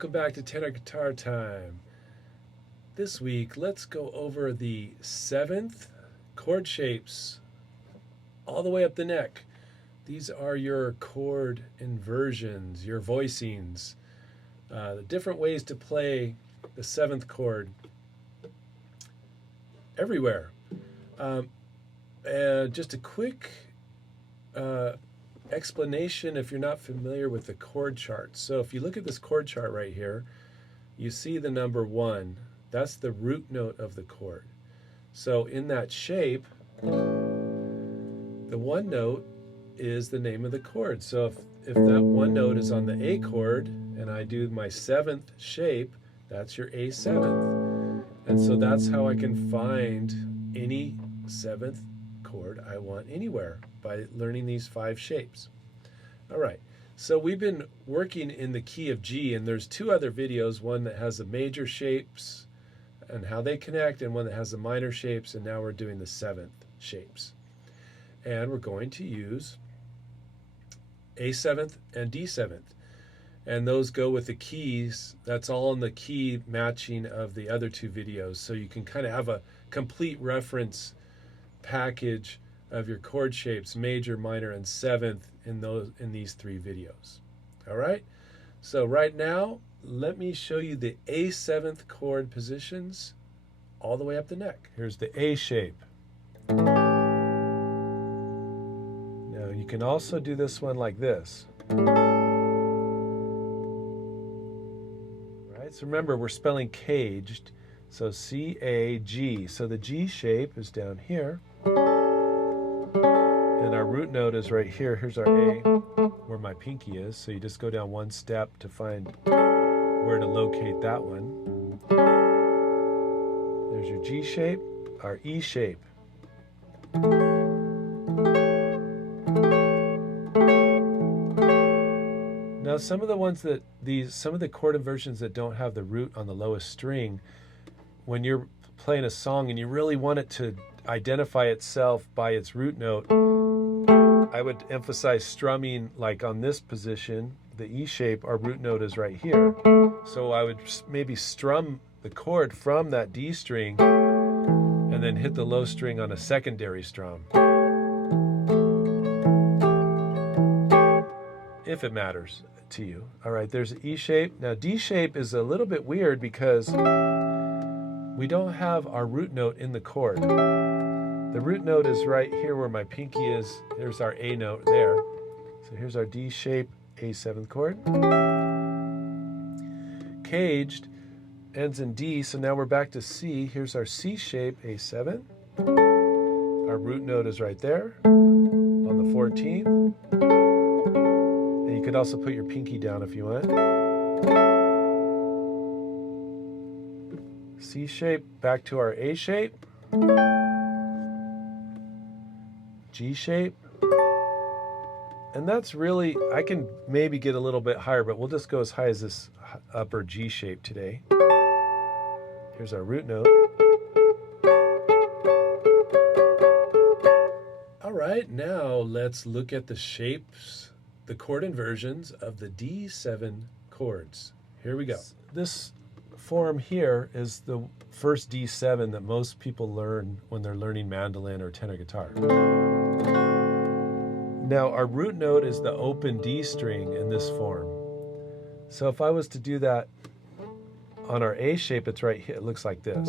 welcome back to Tenor Guitar Time. This week, let's go over the 7th chord shapes all the way up the neck. These are your chord inversions, your voicings, the different ways to play the 7th chord everywhere. And just a quick explanation if you're not familiar with the chord chart. So if you look at this chord chart right here, you see the number 1. That's the root note of the chord. So in that shape, the 1 note is the name of the chord. So if that 1 note is on the A chord and I do my 7th shape, that's your A7th. And so that's how I can find any 7th chord I want anywhere by learning these 5 shapes. All right, so we've been working in the key of G, and there's 2 other videos, one that has the major shapes and how they connect, and one that has the minor shapes, and now we're doing the 7th shapes. And we're going to use A7th and D7th. And those go with the keys. That's all in the key matching of the other 2 videos. So you can kind of have a complete reference package of your chord shapes, major, minor, and 7th in these 3 videos. All right? So right now, let me show you the A7th chord positions all the way up the neck. Here's the A shape. Now you can also do this one like this. Right? So remember, we're spelling CAGED. So C-A-G. So the G shape is down here. And our root note is right here. Here's our A, where my pinky is. So you just go down 1 step to find where to locate that one. There's your G shape, our E shape. Now some of the ones that some of the chord inversions that don't have the root on the lowest string, when you're playing a song and you really want it to identify itself by its root note, I would emphasize strumming like on this position, the E shape, our root note is right here. So I would maybe strum the chord from that D string and then hit the low string on a secondary strum, if it matters to you. All right, there's the E shape. Now D shape is a little bit weird because we don't have our root note in the chord. The root note is right here where my pinky is. There's our A note there. So here's our D shape, A7th chord. CAGED ends in D, so now we're back to C. Here's our C shape, A7. Our root note is right there on the 14th. And you could also put your pinky down if you want. C shape, back to our A shape. G shape, and that's really, I can maybe get a little bit higher, but we'll just go as high as this upper G shape today. Here's our root note. All right, now let's look at the shapes, the chord inversions of the D7 chords. Here we go. This form here is the first D7 that most people learn when they're learning mandolin or tenor guitar. Now our root note is the open D string in this form. So if I was to do that on our A shape, it's right here, it looks like this.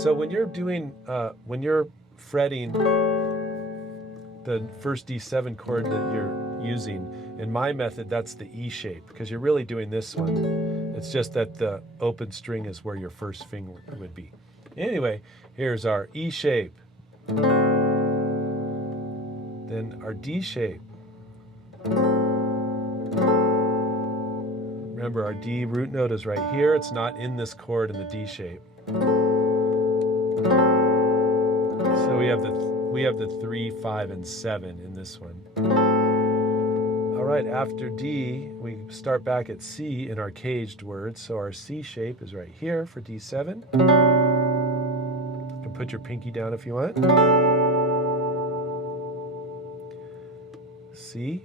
So when you're doing, when you're fretting the first D7 chord that you're using, in my method, that's the E shape, because you're really doing this one. It's just that the open string is where your first finger would be. Anyway, here's our E shape. Then our D shape. Remember, our D root note is right here. It's not in this chord in the D shape. So we have the 3, 5, and 7 in this one. All right, after D, we start back at C in our caged words. So our C shape is right here for D7. You can put your pinky down if you want. C,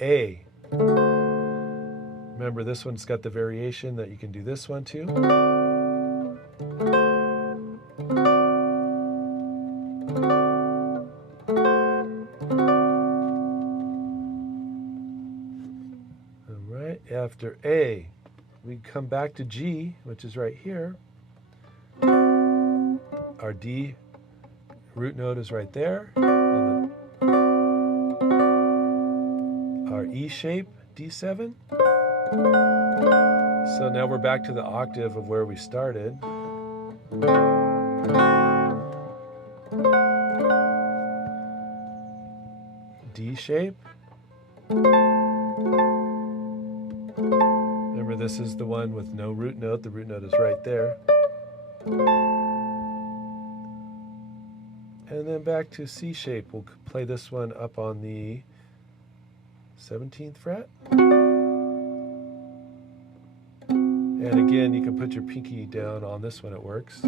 A. Remember, this one's got the variation that you can do this one too. All right, after A, we come back to G, which is right here. Our D root note is right there. Our E shape, D7. So now we're back to the octave of where we started. D shape. Remember, this is the one with no root note. The root note is right there. And then back to C shape. We'll play this one up on the 17th fret. And again, you can put your pinky down on this one, it works.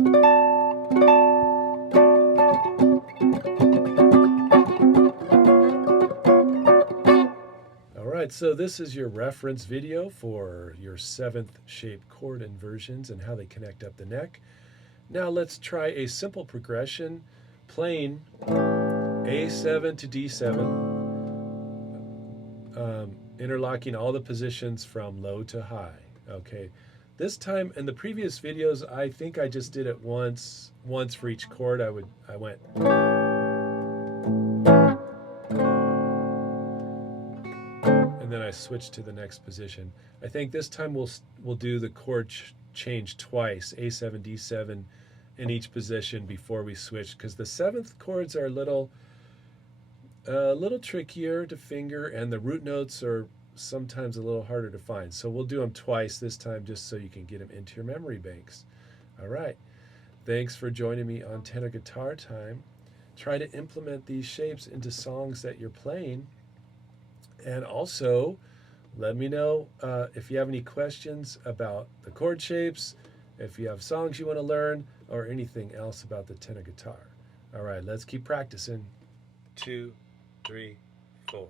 All right, so this is your reference video for your 7th shape chord inversions and how they connect up the neck. Now let's try a simple progression, playing A7 to D7, interlocking all the positions from low to high. Okay, this time in the previous videos, I think I just did it once for each chord. I went. And then I switched to the next position. I think this time we'll do the chord change twice, A7, D7, in each position before we switch, because the 7th chords are a little trickier to finger, and the root notes are sometimes a little harder to find. So we'll do them twice this time just so you can get them into your memory banks. All right. Thanks for joining me on Tenor Guitar Time. Try to implement these shapes into songs that you're playing. And also, let me know if you have any questions about the chord shapes, if you have songs you want to learn, or anything else about the tenor guitar. All right, let's keep practicing. 2, 3, 4.